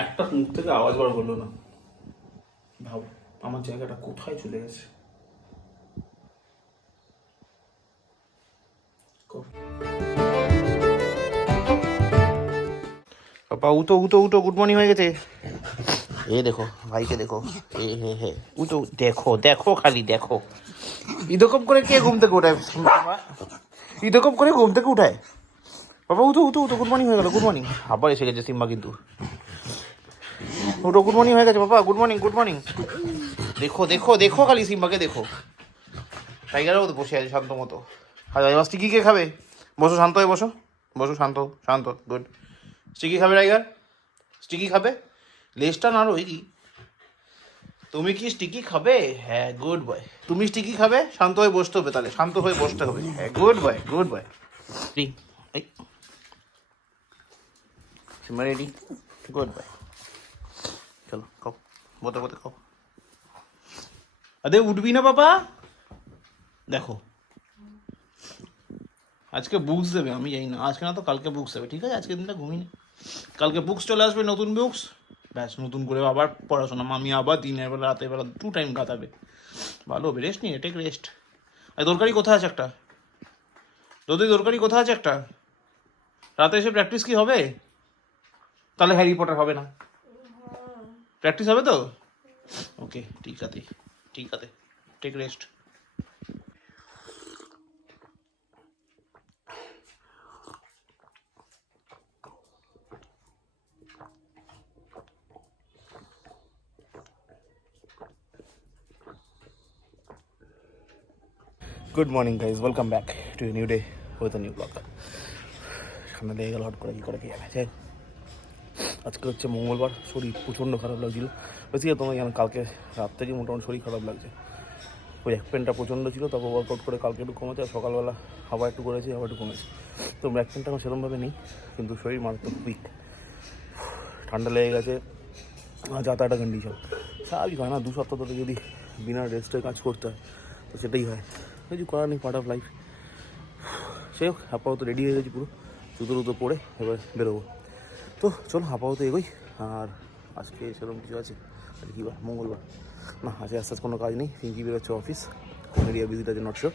একটা মুখ থেকে আওয়াজ বার হলো না। ভাব আমার জায়গাটা কোথায় চলে গেছে। পাপা উঠো উঠো উঠো, গুড মর্নিং হয়ে গেছে। এ দেখো ভাইকে দেখো, এ হে হে উঠো, দেখো দেখো খালি দেখো, ইরকম করে কে ঘুম থেকে উঠায়? এরকম করে ঘুম থেকে উঠায়? বাবা উঠো উঠো উঠো, গুড মর্নিং হয়ে গেল, গুড মর্নিং। আবার এসে গেছে সিম্বা কিন্তু। উঠো, গুড মর্নিং হয়ে গেছে বাবা, গুড মর্নিং গুড মর্নিং। দেখো দেখো দেখো খালি সিম্বাকে দেখো। টাইগারও তো বসে আছে শান্ত মতো। আর এবার স্টিকি কে খাবে? বসো শান্ত হয়ে বসো, বসো শান্ত শান্ত, গুড। স্টিকি খাবে টাইগার? স্টিকি খাবে? লেজটা নাড়ো কি? তুমি কি স্টিকি খাবে? হ্যাঁ গুড বয়। তুমি স্টিকি খাবে? শান্ত হয়ে বসতে হবে, তাহলে শান্ত হয়ে বসতে হবে। হ্যাঁ good boy good boy. Simba ready, good boy. চলো খাও, বতে বতে খাও। আরে উঠবি না বাবা? দেখো আজকে বুকস দেবে, আমি জানি না আজকে না তো কালকে বুকস দেবে, ঠিক আছে? আজকে দিনটা ঘুমিয়ে, কালকে বুকস চলে আসবে, নতুন বুকস, ব্যাস নতুন করে আবার পড়াশোনা। মামি আবার দিনের বেলা রাতের বেলা 2 টাইম কাটাবে। ভালো হবে, রেস্ট নিয়ে, টেক রেস্ট। আর দরকারি কোথায় আছে একটা? যদি দরকারি কোথায় আছে একটা? রাতে এসে প্র্যাকটিস কি হবে? তাহলে হ্যারি পটার হবে না, প্র্যাকটিস হবে তো? ওকে ঠিক আছে, ঠিক আছে, take rest. Good morning guys, welcome back to new day with new vlog. ঠান্ডা লেগে গেল হট করে, কী করে কি জানা যায়। আজকে হচ্ছে মঙ্গলবার, শরীর প্রচণ্ড খারাপ লাগছিলো। বেসিক্যালি তোমার জানো কালকে রাত থেকে মোটামুটি শরীর খারাপ লাগছে। ওই এক পেনটা প্রচণ্ড ছিল, তারপর ওয়ার্কআউট করে কালকে একটু কমেছে, আর সকালবেলা আবার একটু করেছি, আবার একটু কমেছে। তো ব্যাক পেনটা আমার সেরকমভাবে নেই, কিন্তু শরীর মারাত্মক উইক, ঠান্ডা লেগে গেছে, যাতায়াতের কন্ডিশন স্বাভাবিক হয় না। 2 সপ্তাহ ধরে যদি বিনা রেস্টে কাজ করতে হয় তো সেটাই হয়, কিছু করার নেই, পার্ট অফ লাইফ। সে হোক, আপাতত রেডি হয়ে গেছি পুরো, জুতো টুতো পরে এবার বেরোবো। তো চলো আপাতত এগোই। আর আজকে সেরকম কিছু আছে? আজকে কী বার? মঙ্গলবার না, আজকে আস্তে আস্তে কোনো কাজ নেই। পিঙ্কি বেরোচ্ছে অফিস, এরিয়া ভিজিট আছে, নট শিওর।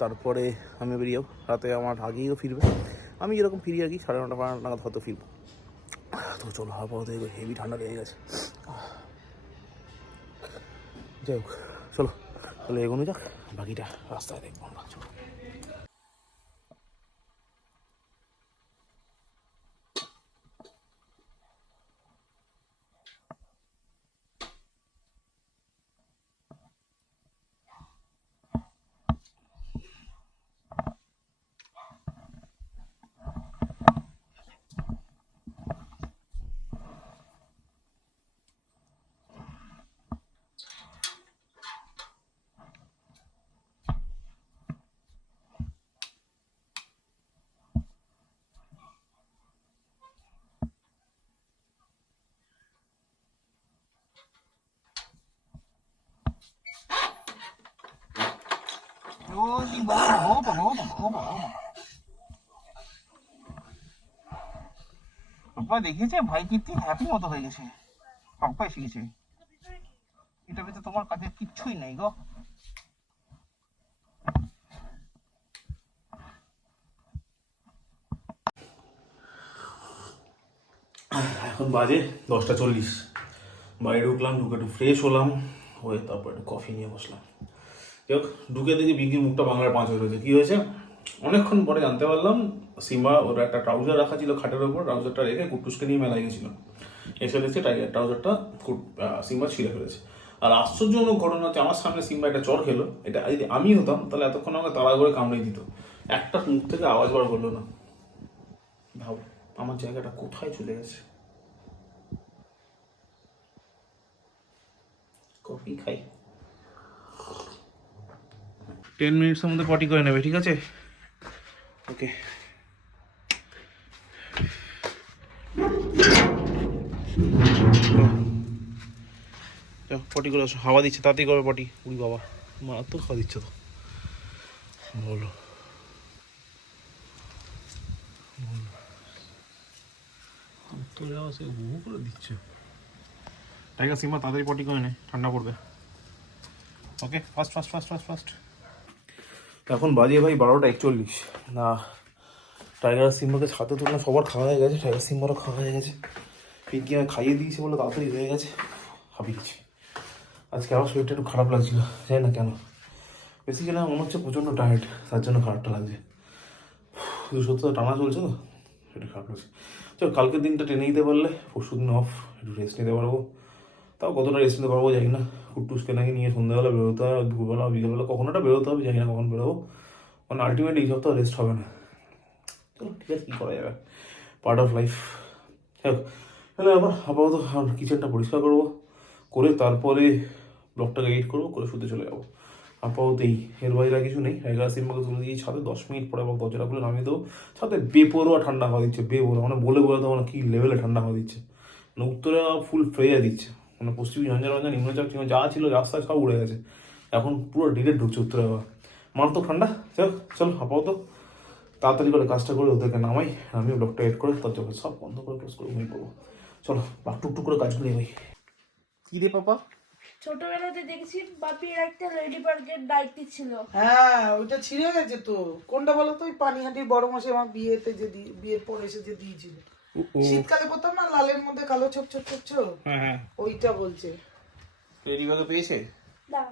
তারপরে আমি বেরিয়ে যাবো, রাতে আমার আগেইও ফিরবে। আমি যেরকম ফিরি আর কি 9:30 নাগাদ হয়তো ফিরবো। তো চলো আপাতত এগোই, হেভি ঠান্ডা লেগে গেছে। যাই হোক চলো, তাহলে এগোনো যাক, বাকিটা রাস্তায় দেখবো আমরা। চলো। পাপা দেখেছে ভাই কীর্তি হ্যাপি মতো হয়ে গেছে, পাপা এসে গেছে। এটার ভিতরে তোমার কাজের কিচ্ছুই নেই গো। এখন বাজে 10:40, বাইরে ঢুকলাম, ঢুকে একটু ফ্রেশ হলাম, হয়ে তারপর একটু কফি নিয়ে বসলাম। যাই হোক, ঢুকে দেখি বিঙ্কির মুখটা বাংলার 5 হয়ে রয়েছে। কী হয়েছে? অনেকক্ষণ পরে জানতে পারলাম সিম্বা ওর একটা ট্রাউজার রাখা ছিল খাটের ওপর, ট্রাউজারটা রেখে কুট্টুসকে নিয়ে মেলায় গেছিল। এসে দেখছে ট্রাউজারটা সিম্বা ছিঁড়ে ফেলেছে। আর আশ্চর্যজনক ঘটনা হচ্ছে, আমার সামনে সিম্বা একটা চড় খেলো। এটা যদি আমি হতাম তাহলে এতক্ষণ আমাকে তাড়া করে কামড়ে দিত। একটা মুখ থেকে আওয়াজ বার হলো না। ভাব আমার জায়গাটা কোথায় চলে গেছে। কফি খাই, 10 মিনিটসের মধ্যে পটি করে নেবে, ঠিক আছে? ওকে। পটি করে হাওয়া দিচ্ছে, তাতেই করবে পটি। উই বাবা, মারাত্মক হাওয়া দিচ্ছে তো। বলো উত্তর যাওয়া সে বহু করে দিচ্ছে। টাইগার সিম্বা তাড়াতাড়ি পটি করে নে, ঠান্ডা পড়বে। Okay, fast fast fast fast fast. এখন বাজে ভাই 12:41 না। টাইগার সিম্বাকে ছাতে তুললাম, সবার খাওয়া হয়ে গেছে, টাইগার সিম্বারও খাওয়া হয়ে গেছে। পিঙ্কি আমি খাইয়ে দিয়েছি বলে তাড়াতাড়ি হয়ে গেছে। হাঁপিয়েছি আজকে, আমার শরীরটা একটু খারাপ লাগছিল, জানি না কেন। বেসিক্যালি আমার মনে হচ্ছে প্রচণ্ড টায়ার্ড, তার জন্য খারাপটা লাগছে। 200 টানা চলছে তো, সেটা খারাপ লাগছে। চল, কালকের দিনটা টেনে নিতে পারলে পরশু দিন অফ, একটু রেস্ট নিতে পারবো। তাও কতটা রেস্ট নিতে পারবো জানি না। কুট্টুসকে নাকি নিয়ে সন্ধ্যাবেলা বেরোতে হবে, দুপুরবেলা বিকেলবেলা কখনোটা বেরোতে হবে, জানি না কখন বেরোবো। মানে আলটিমেট এই সপ্তাহ রেস্ট হবে না। চলো ঠিক আছে, কী করা যাবে, পার্ট অফ লাইফ। হ্যালো, আবার আপাতত কিচেনটা পরিষ্কার করবো, করে তারপরে ব্লগটাকে এডিট করবো, করে শুতে চলে যাবো। আপাতত এর বাইরে আর কিছু নেই। টাইগার সিম্বাকে তুলে দিয়ে ছাদে 10 মিনিট পরে আবার দরজাটা খুলে নামিয়ে দেবো। ছাদে বেপরোয়া ঠান্ডা হাওয়া দিচ্ছে, বেপরোয়া, মানে বলে দেবো না কী লেভেলে ঠান্ডা হাওয়া দিচ্ছে। মানে উত্তরে ফুল ফ্রেয়া দিচ্ছে, মানে পশ্চিমী ঝঞ্ঝা রঞ্জা নিম্নচাপ যা ছিল রাস্তায় সব উড়ে গেছে। এখন পুরো ডিরেক্ট ঢুকছে উত্তরে হাওয়া, মারাত্মক ঠান্ডা। চলো আপাতত তাড়াতাড়ি করে কাজটা করে ওদেরকে নামাই, আমি ব্লগটা এড করে তার চোখে সব বন্ধ করে ক্লোজ করে ঘুমিয়ে পড়বো। চলো টুকটুক করে কাজগুলো ভাই। কি রে পাপা? ছোটবেলাতে দেখেছি বাপির একটা লেডি বার্গের দায়িত্ব ছিল। হ্যাঁ, ওইটা ছিঁড়ে গেছে তো। কোনটা বলো তো? ওই পানিহাটির বড় মাসে আমার বিয়েতে যে বিয়ের পর এসে যে দিয়েছিল, শীতকালে পরতাম না, লালের মধ্যে কালো ছোপ ছোপ ছোপ ছোপ, হ্যাঁ, ওইটা বলছে। লেডিবাগে পেয়েছে? না,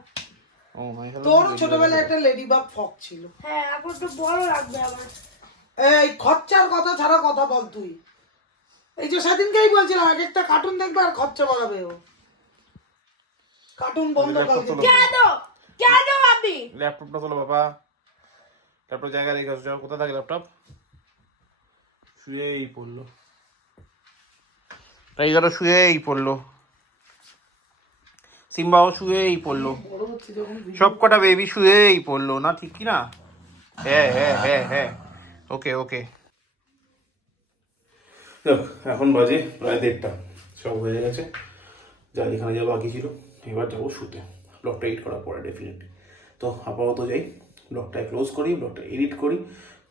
ও মাই গড, তোর ছোটবেলায় একটা লেডিবাগ ফক ছিল। হ্যাঁ এখন তো বড় লাগবে আমার। এই খরচার কথা ছাড়া কথা বল তুই। এই যে সেদিনকেই বলছিলাম এক একটা কার্টুন দেখবে আর খরচা বাড়াবে ও। কার্টুন বন্ধ করে দিতে। কেন কেন আপনি ল্যাপটপটা তোলো বাবা, ল্যাপটপ জায়গায় রেখে আসো। যাও, কোথায় থাকে ল্যাপটপ? শুয়েই পড়লো, টাইগারও শুয়েই পড়লো, সিম্বাও শুয়েই পড়লো, বড় হচ্ছে যখন সব কটা বেবি শুয়েই পড়লো না, ঠিক কি না? হ্যাঁ হ্যাঁ হ্যাঁ হ্যাঁ, ওকে ওকে। এখন বাজে প্রায় 1:30, সব হয়ে গেছে, যা এখানে যা বাকি ছিল। এবার যাবো শুতে, ব্লগটা এডিট করার পরে ডেফিনেটলি। তো আপাতত যাই, ব্লগটা ক্লোজ করি, ব্লগটা এডিট করি,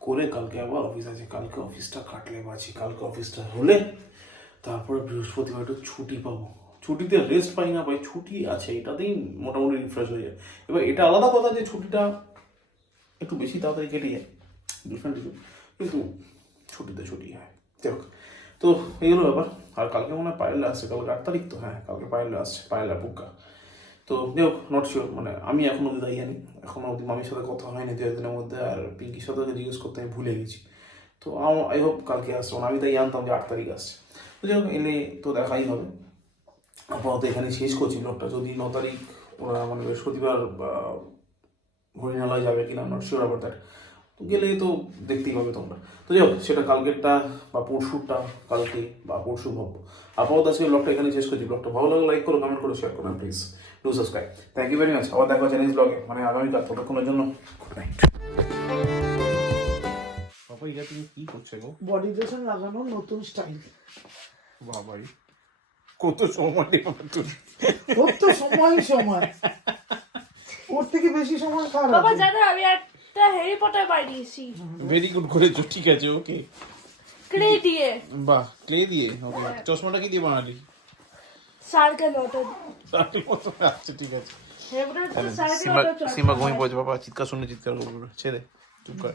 করে কালকে আবার অফিস আছে। কালকে অফিসটা কাটলে বাঁচি, কালকে অফিসটা হলে তারপরে বৃহস্পতিবার একটু ছুটি পাবো। ছুটিতে রেস্ট পাই না পাই, ছুটি আছে এটাতেই মোটামুটি রিফ্রেশ হয়ে যায়। এবার এটা আলাদা কথা যে ছুটিটা একটু বেশি তাড়াতাড়ি কেটে যায়, ডিফারেন্ট কিছু, কিন্তু ছুটিতে ছুটি হয়। যাই হোক, তো এইগুলো ব্যাপার। আর কালকে মনে হয় পায়েল আসছে, কালকে 8 তারিখ তো, হ্যাঁ কালকে পায়েল আসছে, পায়েল পুক্কা। তো যাই হোক, নট শিওর, মানে আমি এখনো অব্দি তাই জানি, এখনো অব্দি মামির সাথে কথা হয়নি 2 দিনের মধ্যে, আর পিঙ্কির সাথে জিজ্ঞেস করতে আমি ভুলে গেছি। তো আই হোপ কালকে আসছে, মানে আমি তাই জানতাম যে 8 তারিখ আসছে। তো যাই হোক, এলে তো দেখাই হবে। আপাতত এখানে শেষ করছি ব্লগটা। যদি 9 তারিখ ওরা মানে বৃহস্পতিবার হরিণালয় যাবে কিনা, নট শিওর আবার দ্যাট। তো গেলে তো দেখতেই পাবে তোমরা। তো যাই হোক, সেটা কালকেরটা বা পরশুরটা কালকে বা পরশু ভাববো। আপাতত আজকে ব্লগটা এখানে শেষ করছি। ব্লগটা ভালো লাগলে লাইক করো, কমেন্ট করো, শেয়ার করো, please do subscribe. Thank you very much. আবার দেখা হচ্ছে নেক্সট ব্লগে, মানে আগামীকাল। ততক্ষণের জন্য গুড নাইট। বাবা, এটা তুমি কি করছো গো? বডি লোশন লাগানো নতুন স্টাইল। বাবাই, কত সময় তুমি? ওর তো সময় ওর থেকে বেশি সময় কার বাবা আছে? জানো আমি একটা হ্যারি পটার বানিয়েছি ভেরি গুড করেছো, ঠিক আছে, ওকে। ক্লে দিয়ে। বাহ, ক্লে দিয়ে, ওকে। চশমাটা কি দিয়ে বানালি? Circle auto. আচ্ছা ঠিক আছে। হেবরা সার্কেল অটো। সিম্বা ঘুমিয়ে পড়েছে বাবা, চিৎকার শুনে চিৎকার করবে, ছেড়ে চুপ কর।